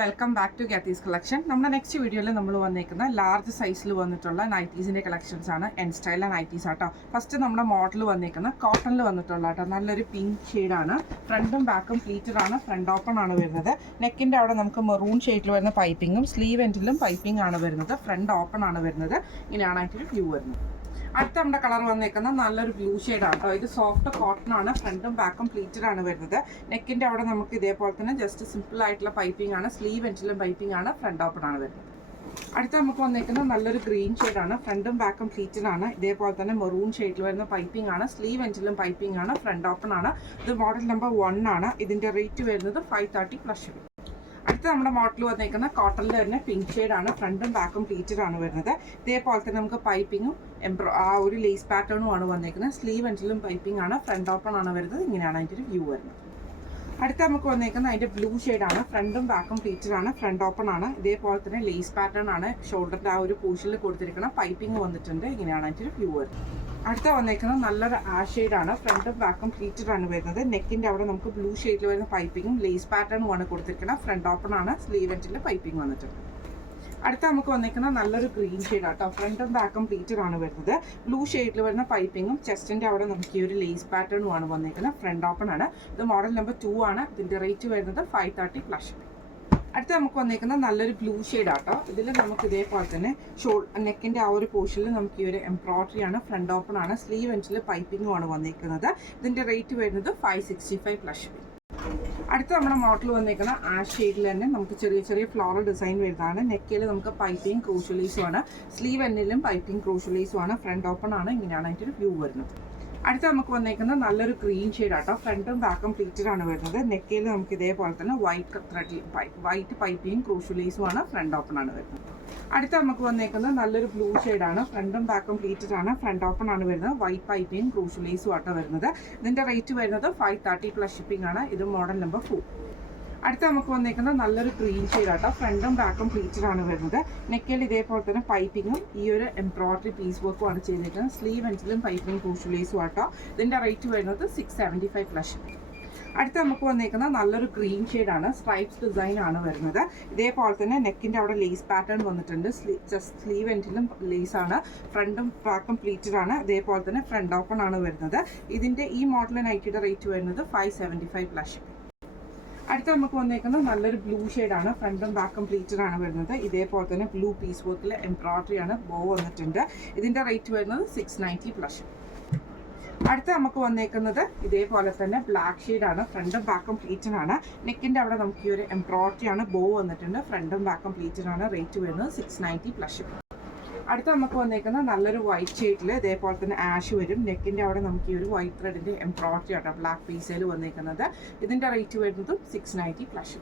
Welcome back to ഗാത്തീസ് collection. നമ്മുടെ next വീഡിയോയിൽ നമ്മൾ വന്നേക്കുന്ന ലാർജ് സൈസിൽ വന്നിട്ടുള്ള നൈറ്റീസിൻ്റെ കളക്ഷൻസ് ആണ്. എൻ സ്റ്റൈല നൈറ്റീസ് ആട്ടോ. ഫസ്റ്റ് നമ്മുടെ മോഡൽ വന്നേക്കുന്ന കോട്ടണിൽ വന്നിട്ടുള്ള കേട്ടോ, നല്ലൊരു പിങ്ക് ഷെയ്ഡാണ്. ഫ്രണ്ടും ബാക്കും പ്ലീറ്റഡ് ആണ്, ഫ്രണ്ട് ഓപ്പൺ ആണ് വരുന്നത്. നെക്കിൻ്റെ അവിടെ നമുക്ക് മെറൂൺ ഷെയ്ഡിൽ വരുന്ന പൈപ്പിങ്ങും സ്ലീവ് എൻഡിലും പൈപ്പിംഗ് ആണ് വരുന്നത്. ഫ്രണ്ട് ഓപ്പൺ ആണ് വരുന്നത്. ഇങ്ങനെയാണ് അതിൻ്റെ വ്യൂ വരുന്നത്. അടുത്ത നമ്മുടെ കളർ വന്നേക്കുന്ന നല്ലൊരു ബ്ലൂ ഷെയ്ഡാണ് കേട്ടോ. ഇത് സോഫ്റ്റ് കോട്ടൺ ആണ്, ഫ്രണ്ടും ബാക്കും പ്ലീറ്റഡ് ആണ് വരുന്നത്. നെക്കിൻ്റെ അവിടെ നമുക്ക് ഇതേപോലെ തന്നെ ജസ്റ്റ് സിമ്പിൾ ആയിട്ടുള്ള പൈപ്പിംഗ് ആണ്, സ്ലീവ് എൻഡിലും പൈപ്പിംഗ് ആണ്, ഫ്രണ്ട് ഓപ്പൺ ആണ് വരുന്നത്. അടുത്ത നമുക്ക് വന്നേക്കുന്നത് നല്ലൊരു ഗ്രീൻ ഷെയ്ഡാണ്, ഫ്രണ്ടും ബാക്കും പ്ലീറ്റഡ് ആണ്. ഇതേപോലെ തന്നെ മെറൂൺ ഷെയ്ഡിൽ വരുന്ന പൈപ്പിംഗ് ആണ്, സ്ലീവ് എൻഡിലും പൈപ്പിംഗ് ആണ്, ഫ്രണ്ട് ഓപ്പൺ ആണ്. ഇത് മോഡൽ നമ്പർ 1 ആണ്. ഇതിൻ്റെ റേറ്റ് വരുന്നത് 530 പ്ലസ്. അടുത്ത നമ്മുടെ മോഡൽ വന്നേക്കുന്ന കോട്ടണിൽ തന്നെ പിങ്ക് ഷെയ്ഡാണ്, ഫ്രണ്ടും ബാക്കും പ്ലീറ്റഡ് ആണ് വരുന്നത്. ഇതേപോലെ തന്നെ നമുക്ക് പൈപ്പിങ്ങും ആ ഒരു ലേസ് പാറ്റേണും ആണ് വന്നേക്കുന്നത്. സ്ലീവ് എൻഡിലും പൈപ്പിംഗ് ആണ്, ഫ്രണ്ട് ഓപ്പൺ ആണ് വരുന്നത്. ഇങ്ങനെയാണ് അതിൻ്റെ ഒരു വ്യൂ വരുന്നത്. അടുത്ത നമുക്ക് വന്നേക്കുന്നത് അതിൻ്റെ ബ്ലൂ ഷെയ്ഡാണ്, ഫ്രണ്ടും ബാക്കും പ്ലീറ്റഡ് ആണ്, ഫ്രണ്ട് ഓപ്പൺ ആണ്. ഇതേപോലെ തന്നെ ലേസ് പാറ്റേൺ ആണ്, ഷോൾഡറിൻ്റെ ആ ഒരു പോർഷനിൽ കൊടുത്തിരിക്കണം, പൈപ്പിംഗ് വന്നിട്ടുണ്ട്. ഇങ്ങനെയാണ് അതിൻ്റെ ഒരു വ്യൂ വരുന്നത്. അടുത്ത വന്നേക്കുന്നത് നല്ലൊരു ആഷ് ഷെയ്ഡാണ്, ഫ്രണ്ടും ബാക്കും പ്ലീറ്റഡ് ആണ് വരുന്നത്. നെക്കിൻ്റെ അവിടെ നമുക്ക് ബ്ലൂ ഷെയ്ഡിൽ വരുന്ന പൈപ്പിങ്ങും ലേസ് പാറ്റേണും ആണ് കൊടുത്തിരിക്കണം, ഫ്രണ്ട് ഓപ്പൺ ആണ്, സ്ലീവ് എൻഡിൽ പൈപ്പിംഗ് വന്നിട്ടുണ്ട്. അടുത്ത നമുക്ക് വന്നേക്കുന്ന നല്ലൊരു ഗ്രീൻ ഷെയ്ഡാണ് കേട്ടോ, ഫ്രണ്ടും ബാക്കും പ്ലീറ്റഡ് ആണ് വരുന്നത്. ബ്ലൂ ഷെയ്ഡിൽ വരുന്ന പൈപ്പിങ്ങും ചെസ്റ്റിൻ്റെ അവിടെ നമുക്ക് ഈ ഒരു ലേസ് പാറ്റേണും ആണ് വന്നേക്കുന്നത്, ഫ്രണ്ട് ഓപ്പൺ ആണ്. ഇത് മോഡൽ നമ്പർ 2 ആണ്. ഇതിൻ്റെ റേറ്റ് വരുന്നത് 530 പ്ലസ്. അടുത്ത നമുക്ക് വന്നേക്കുന്ന നല്ലൊരു ബ്ലൂ ഷെയ്ഡ് ആട്ടോ. ഇതിൽ നമുക്ക് ഇതേപോലെ തന്നെ നെക്കിൻ്റെ ആ ഒരു പോർഷനിൽ നമുക്ക് ഈ ഒരു എംബ്രോയിഡറി ആണ്, ഫ്രണ്ട് ഓപ്പൺ ആണ്, സ്ലീവ് എൻഡിൽ പൈപ്പിങ്ങും ആണ് വന്നേക്കുന്നത്. ഇതിൻ്റെ റേറ്റ് വരുന്നത് 565 പ്ലസ്. അടുത്ത നമ്മുടെ മോഡൽ വന്നേക്കുന്ന ആ ഷെയ്ഡിൽ തന്നെ നമുക്ക് ചെറിയ ചെറിയ ഫ്ലോറൽ ഡിസൈൻ വരുന്നതാണ്. നെക്കിൽ നമുക്ക് പൈപ്പിംഗ് ക്രൂഷ്യലൈസും ആണ്, സ്ലീവ് എൻഡിലും പൈപ്പിംഗ് ക്രൂഷ്യലൈസും ആണ്, ഫ്രണ്ട് ഓപ്പൺ ആണ്. ഇങ്ങനെയാണ് അതിൻ്റെ ഒരു വ്യൂ വരുന്നത്. അടുത്ത നമുക്ക് വന്നേക്കുന്നത് നല്ലൊരു ഗ്രീൻ ഷെയ്ഡ് ആട്ടോ, ഫ്രണ്ടും ബാക്കും പ്ലീറ്റഡ് ആണ് വരുന്നത്. നെക്കിൽ നമുക്ക് ഇതേപോലെ തന്നെ വൈറ്റ് പൈപ്പിംഗ് ക്രൂഷ്യലൈസും ആണ്, ഫ്രണ്ട് ഓപ്പൺ ആണ് വരുന്നത്. അടുത്ത നമുക്ക് വന്നേക്കുന്നത് നല്ലൊരു ബ്ലൂ ഷെയ്ഡാണ്, ഫ്രണ്ടും ബാക്കും പ്ലീറ്റഡ് ആണ്, ഫ്രണ്ട് ഓപ്പൺ ആണ് വരുന്നത്. വൈറ്റ് പൈപ്പിംഗ് ക്രൂഷ്യലൈസും ആട്ടോ വരുന്നത്. ഇതിൻ്റെ റേറ്റ് വരുന്നത് 530 പ്ലസ് ഷിപ്പിംഗ് ആണ്. ഇത് മോഡൽ നമ്പർ 4. അടുത്ത നമുക്ക് വന്നേക്കുന്നത് നല്ലൊരു ഗ്രീൻ ഷെയ്ഡ് ആട്ടോ, ഫ്രണ്ടും ബാക്കും പ്ലീറ്റഡ് ആണ് വരുന്നത്. നെക്കിൽ ഇതേപോലെ തന്നെ പൈപ്പിങ്ങും ഈ ഒരു എംബ്രോയിഡറി പീസ് വർക്കും ആണ് ചെയ്തിരിക്കുന്നത്. സ്ലീവ് എൻഡിലും പൈപ്പിംഗ് ക്രൂഷ്യലൈസും ആട്ടോ. ഇതിൻ്റെ റേറ്റ് വരുന്നത് 675 പ്ലസ്. അടുത്ത നമുക്ക് വന്നേക്കുന്ന നല്ലൊരു ഗ്രീൻ ഷെയ്ഡാണ്, സ്ട്രൈപ്സ് ഡിസൈൻ ആണ് വരുന്നത്. ഇതേപോലെ തന്നെ നെക്കിൻ്റെ അവിടെ ലേസ് പാറ്റേൺ വന്നിട്ടുണ്ട്. സ്ലീവ് എൻഡിലും ലേസ് ആണ്, ഫ്രണ്ടും ബാക്കും പ്ലീറ്റഡ് ആണ്. ഇതേപോലെ തന്നെ ഫ്രണ്ട് ഓപ്പൺ ആണ് വരുന്നത്. ഇതിൻ്റെ ഈ മോഡൽ നൈറ്റിയുടെ റേറ്റ് വരുന്നത് 575 പ്ലസ്. അടുത്ത നമുക്ക് വന്നേക്കുന്നത് നല്ലൊരു ബ്ലൂ ഷെയ്ഡാണ്, ഫ്രണ്ടും ബാക്കും പ്ലീറ്റഡ് ആണ് വരുന്നത്. ഇതേപോലെ തന്നെ ബ്ലൂ പീസ് വർക്കിൽ എംബ്രോയിഡറി ആണ്, ബോ വന്നിട്ടുണ്ട്. ഇതിൻ്റെ റേറ്റ് വരുന്നത് 690 പ്ലസ്. അടുത്ത നമുക്ക് വന്നേക്കുന്നത് ഇതേപോലെ തന്നെ ബ്ലാക്ക് ഷെയ്ഡാണ്, ഫ്രണ്ടും ബാക്കും പ്ലീറ്റഡ് ആണ്. നെക്കിൻ്റെ അവിടെ നമുക്ക് ഈ ഒരു എംബ്രോയിഡറി ആണ്, ബോ വന്നിട്ടുണ്ട്. ഫ്രണ്ടും ബാക്കും പ്ലീറ്റഡ് ആണ്. റേറ്റ് വരുന്നത് 690 പ്ലസ്. അടുത്ത നമുക്ക് വന്നേക്കുന്നത് നല്ലൊരു വൈറ്റ് ഷെയ്ഡിൽ ഇതേപോലെ തന്നെ ആഷ് വരും. നെക്കിൻ്റെ അവിടെ നമുക്ക് ഈ ഒരു വൈറ്റ് ത്രെഡിൻ്റെ എംബ്രോയിഡറി ആട്ടോ ബ്ലാക്ക് പീസയിൽ വന്നേക്കുന്നത്. ഇതിൻ്റെ റേറ്റ് വരുന്നതും 690 പ്ലസ്.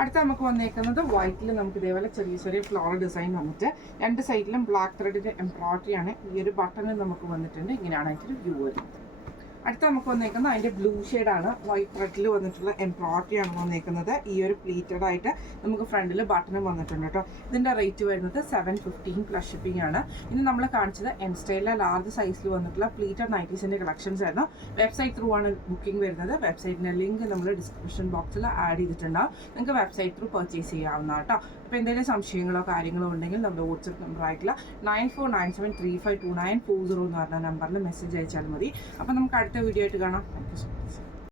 അടുത്ത നമുക്ക് വന്നേക്കുന്നത് വൈറ്റിൽ നമുക്ക് ഇതേപോലെ ചെറിയ ചെറിയ ഫ്ലോറൽ ഡിസൈൻ വന്നിട്ട് 2 സൈഡിലും ബ്ലാക്ക് ത്രെഡിൻ്റെ എംബ്രോയിഡറി ആണ്. ഈ ഒരു ബട്ടണിൽ നമുക്ക് വന്നിട്ടുണ്ട്. ഇങ്ങനെയാണ് അതിൻ്റെ വ്യൂ വരുന്നത്. അടുത്ത നമുക്ക് വന്നേക്കുന്നത് അതിൻ്റെ ബ്ലൂ ഷെയ്ഡാണ്, വൈറ്റ് ത്രെഡിൽ വന്നിട്ടുള്ള എംബ്രോയിഡറി ആണ് വന്നേക്കുന്നത്. ഈ ഒരു പ്ലീറ്റഡ് ആയിട്ട് നമുക്ക് ഫ്രണ്ടിൽ ബട്ടണും വന്നിട്ടുണ്ട് കേട്ടോ. ഇതിൻ്റെ റേറ്റ് വരുന്നത് 715 പ്ലസ് ഷിപ്പിംഗ് ആണ്. ഇനി നമ്മൾ കാണിച്ചത് എൻ സ്റ്റൈലിലെ ലാർജ് സൈസിൽ വന്നിട്ടുള്ള പ്ലീറ്റഡ് നൈറ്റീസിൻ്റെ കളക്ഷൻസ് ആയിരുന്നു. വെബ്സൈറ്റ് ത്രൂ ആണ് ബുക്കിംഗ് വരുന്നത്. വെബ്സൈറ്റിൻ്റെ ലിങ്ക് നമ്മൾ ഡിസ്ക്രിപ്ഷൻ ബോക്സിൽ ആഡ് ചെയ്തിട്ടുണ്ടാവും. നിങ്ങൾക്ക് വെബ്സൈറ്റ് ത്രൂ പർച്ചേസ് ചെയ്യാവുന്ന കേട്ടോ. അപ്പോൾ എന്തെങ്കിലും സംശയങ്ങളോ കാര്യങ്ങളോ ഉണ്ടെങ്കിൽ നമ്മുടെ വാട്സപ്പ് നമ്പർ ആയിട്ടുള്ള 9497352940 എന്ന് പറഞ്ഞ നമ്പറിൽ മെസ്സേജ് അയച്ചാൽ മതി. അപ്പോൾ നമുക്ക് അടുത്ത വീഡിയോ ആയിട്ട് കാണാം. Thank you so much.